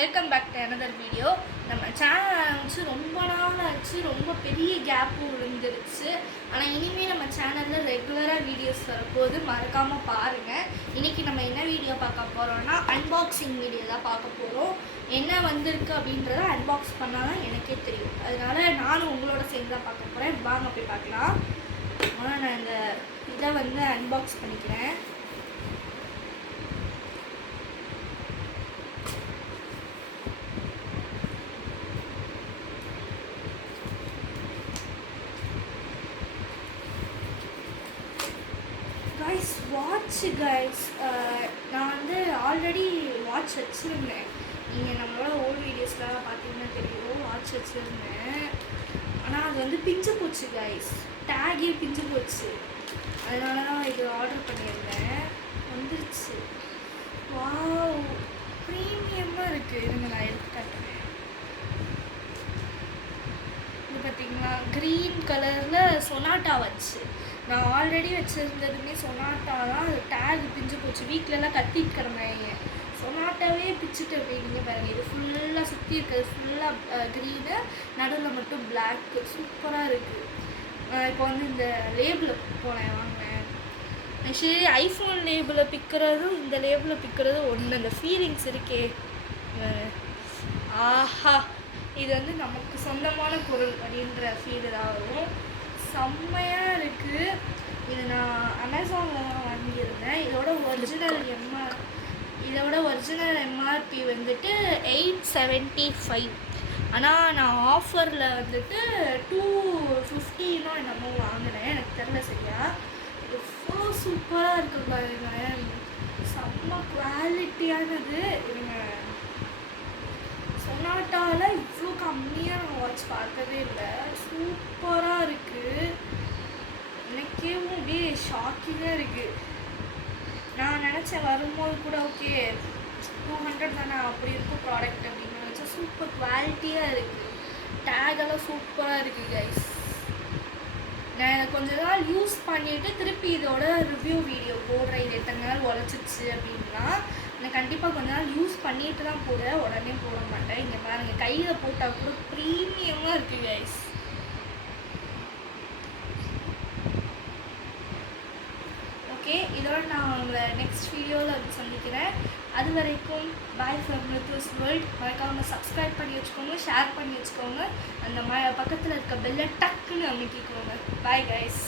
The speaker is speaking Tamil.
Welcome back to another video. நம்ம சேனல் ஆரம்பிச்சு ரொம்ப நாள் ஆச்சு, ரொம்ப பெரிய கேப்பும் விழுந்துருச்சு. ஆனால் இனிமேல் நம்ம சேனலில் ரெகுலராக வீடியோஸ் வரப்போது, மறக்காமல் பாருங்கள். இன்றைக்கி நம்ம என்ன வீடியோ பார்க்க போகிறோம்னா அன்பாக்சிங் வீடியோ தான் பார்க்க போகிறோம். என்ன வந்திருக்கு அப்படின்றத அன்பாக்ஸ் பண்ணால் தான் எனக்கே தெரியும். அதனால நானும் உங்களோட சேர்ந்து தான் பார்க்க போகிறேன். வாங்க போய் பார்க்கலாம். ஆனால் நான் இந்த இதை அன்பாக்ஸ் பண்ணிக்கிறேன். கைஸ், வாட்ச் கைஸ், நான் ஆல்ரெடி வாட்ச் வச்சுருந்தேன். நீங்கள் நம்மளோட ஓல்டு வீடியோஸ்லாம் பார்த்தீங்கன்னா தெரியும், வாட்ச் வச்சுருந்தேன். ஆனால் அது பிஞ்சு போச்சு கைஸ், டேகே பிஞ்சு போச்சு. அதனால தான் இது ஆர்டர் பண்ணியிருந்தேன். வந்துருச்சு. வாவ், ப்ரீமியமாக இருக்குது. இருங்க நான் எடுத்து காட்டுறேன். இது பார்த்தீங்களா, க்ரீன் கலரில் சொனாட்டா வச்சு. நான் ஆல்ரெடி வச்சுருந்ததுமே சொனாட்டா தான். அது டேக் பிஞ்சு போச்சு. வீட்டிலலாம் கத்திட்டு கிடந்தாங்க, சொனாட்டாவே பிச்சுட்டு போயிட்டீங்க பாருங்கள். இது ஃபுல்லாக சுற்றி இருக்கிறது ஃபுல்லாக க்ரீனு, நடுவில் மட்டும் பிளாக்கு. சூப்பராக இருக்குது. இப்போ இந்த லேபிளை போனேன் வாங்கினேன். ஆக்சுவலி ஐஃபோன் லேபிளை பிக்கிறதும் இந்த லேபிளை பிக்கிறதும் ஒன்று. அந்த ஃபீலிங்ஸ் இருக்கே, ஆஹா, இது நமக்கு சொந்தமான பொருள் அப்படின்ற ஃபீல் தான் வரும். செம்மையாக இருக்குது. இது நான் அமேசானில் தான் வாங்கியிருந்தேன். இதோட ஒரிஜினல் எம்ஆர்பி 875. ஆனால் நான் ஆஃபரில் 250 என்னமோ வாங்கினேன். எனக்கு தெரியல சரியா. எவ்வளோ சூப்பராக இருக்குது பாருங்க, செம்ம குவாலிட்டியானது. இவங்க சொனாட்டாவில் இவ்வளோ கம்மியாக நான் வாட்ச் பார்த்ததே இல்லை. சூப்பராக இருக்குது. எனக்கேவும் அப்படியே ஷாக்கிங்காக இருக்குது. நான் நினச்சேன் வரும்போது கூட ஓகே 200 தானே அப்படி இருக்கும் ப்ராடக்ட் அப்படின்னு நினச்சேன். சூப்பர் குவாலிட்டியாக இருக்குது. டேகெல்லாம் சூப்பராக இருக்குது கைஸ். நான் கொஞ்ச நாள் யூஸ் பண்ணிவிட்டு திருப்பி இதோட ரிவ்யூ வீடியோ போடுறேன். இது எத்தனை நாள் உழைச்சிச்சு அப்படின்னா. நான் கண்டிப்பாக கொஞ்ச நாள் யூஸ் பண்ணிட்டு தான் போடுறேன், உடனே போட மாட்டேன். இங்கே பாருங்கள், கையில் போட்டால் கூட ப்ரீமியமாக இருக்குது கைஸ். ஓகே, இதோட நான் உங்களை நெக்ஸ்ட் வீடியோவில் சந்திக்கிறேன். அது வரைக்கும் பாய் ஃப்ரம் ரித்துஸ் வேர்ல்ட். மறக்காமல் சப்ஸ்கிரைப் பண்ணி வச்சுக்கோங்க, ஷேர் பண்ணி வச்சுக்கோங்க. அந்த பக்கத்தில் இருக்க பெல்லை டக்குன்னு அமைக்கிக்கோங்க. Bye guys.